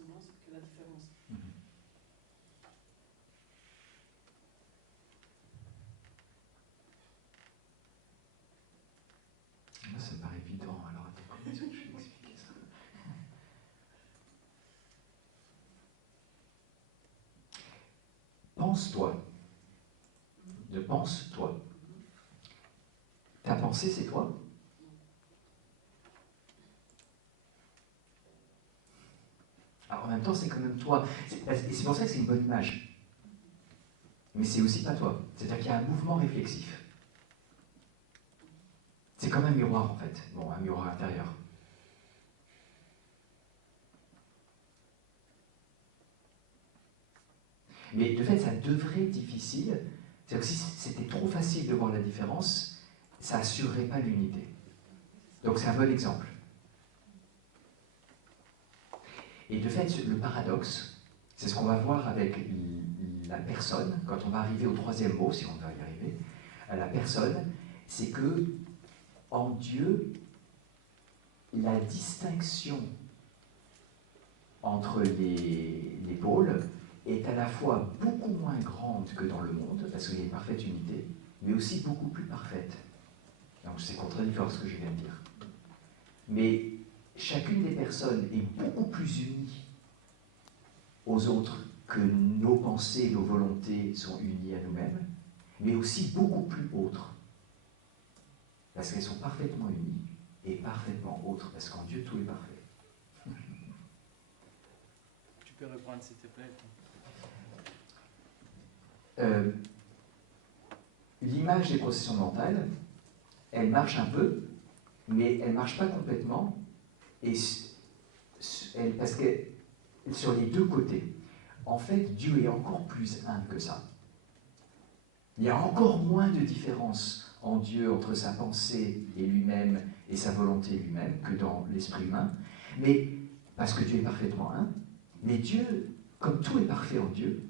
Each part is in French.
ressemblance que la différence. Ça me paraît évident, alors attends, comment est-ce que je vais expliquer ça? Pense-toi. Pense-toi. Ta pensée, c'est toi? Alors en même temps, c'est quand même toi. Et c'est pour ça que c'est une bonne image. Mais c'est aussi pas toi. C'est-à-dire qu'il y a un mouvement réflexif. C'est comme un miroir, en fait. Bon, un miroir intérieur. Mais de fait, ça devrait être difficile. C'est-à-dire que si c'était trop facile de voir la différence, ça n'assurerait pas l'unité. Donc c'est un bon exemple. Et de fait, le paradoxe, c'est ce qu'on va voir avec la personne, quand on va arriver au troisième mot, si on va y arriver, la personne, c'est que en Dieu, la distinction entre les pôles est à la fois beaucoup moins grande que dans le monde, parce qu'il y a une parfaite unité, mais aussi beaucoup plus parfaite. Donc c'est contradictoire ce que je viens de dire. Mais chacune des personnes est beaucoup plus unie aux autres que nos pensées, nos volontés sont unies à nous-mêmes, mais aussi beaucoup plus autres. Parce qu'elles sont parfaitement unies et parfaitement autres, parce qu'en Dieu tout est parfait. Tu peux reprendre s'il te plaît? L'image des processions mentales, elle marche un peu, mais elle ne marche pas complètement, parce que sur les deux côtés, en fait, Dieu est encore plus un que ça. Il y a encore moins de différence en Dieu entre sa pensée et lui-même et sa volonté lui-même que dans l'esprit humain, mais parce que Dieu est parfaitement un, mais Dieu, comme tout est parfait en Dieu,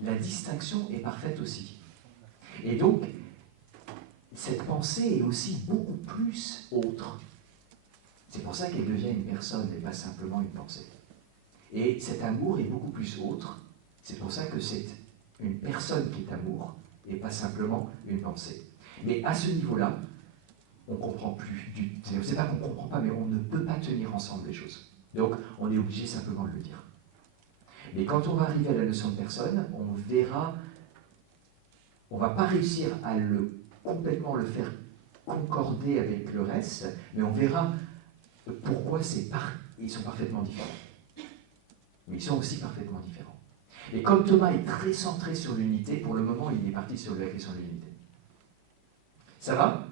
la distinction est parfaite aussi. Et donc, cette pensée est aussi beaucoup plus autre. C'est pour ça qu'elle devient une personne et pas simplement une pensée. Et cet amour est beaucoup plus autre. C'est pour ça que c'est une personne qui est amour et pas simplement une pensée. Mais à ce niveau-là, on ne comprend plus. C'est pas qu'on ne comprend pas, mais on ne peut pas tenir ensemble les choses. Donc, on est obligé simplement de le dire. Mais quand on va arriver à la notion de personne, on verra, on ne va pas réussir à complètement le faire concorder avec le reste, mais on verra pourquoi ils sont parfaitement différents. Mais ils sont aussi parfaitement différents. Et comme Thomas est très centré sur l'unité, pour le moment, il est parti sur la question de l'unité. Ça va ?